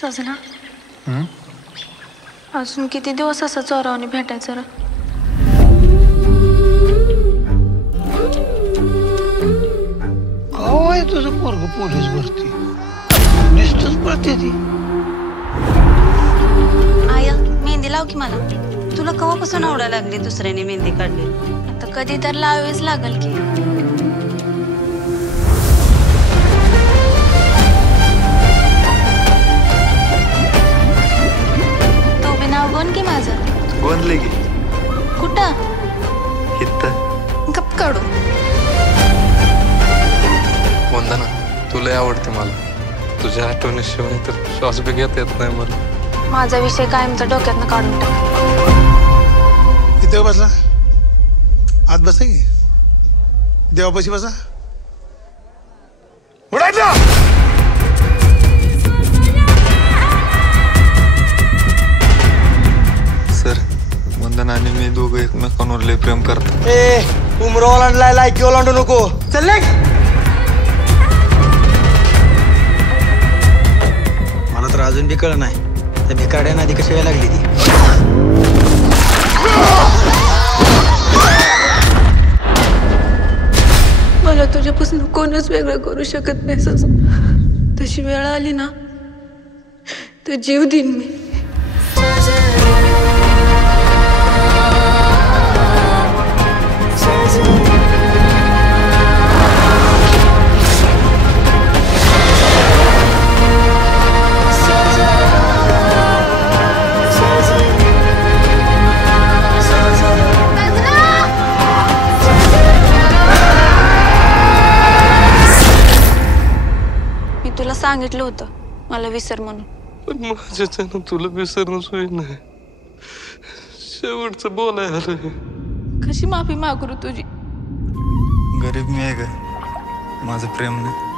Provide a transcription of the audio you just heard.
सजना अजून किती दिवस असं चोरावणी भेटायचं रे? काय तुझं पोरग पोलीस भरती नुसतंच पळते ती. आया मेहंदी लाव की मला. तुला केव्हापासून आवडायला लागली दुसऱ्याने मेहंदी काढली? आता कधी तर लावावीच लागल की. तू बी नाव गोन की माझं? गोंदले की. कुठं? इथं. गप काढू. वंदना तुला आवडते मला. तुझ्या आठवणीशिवाय तर श्वास बी घेता येत नाही मला. माझा विषय कायमचा डोक्यातनं काढून टाक. इथे बसला आत बसा की. देवापाशी बसा. उडायचं. सर वंदना आणि मी दोघं एकमेकांवर लय प्रेम करतो. ए उमरा ओलांडलाय लायकी ओलांडू नको. चल मला तर अजून बी कळ नाही त्या भिकाड्यानं आधी कशी लागली ती. मला तुझ्यापासून कोणच वेगळं करू शकत नाही सजना. तशी वेळ आली ना तर जीव देईन मी. मी तुला सांगितलं होतं मला विसर म्हणून. पण माझ्याच्यानं तुला विसरणं सोय नाही. शेवटचं बोलाय आलं. कशी माफी मागू तुझी? गरीब मी आहे का? माझं प्रेम नाही.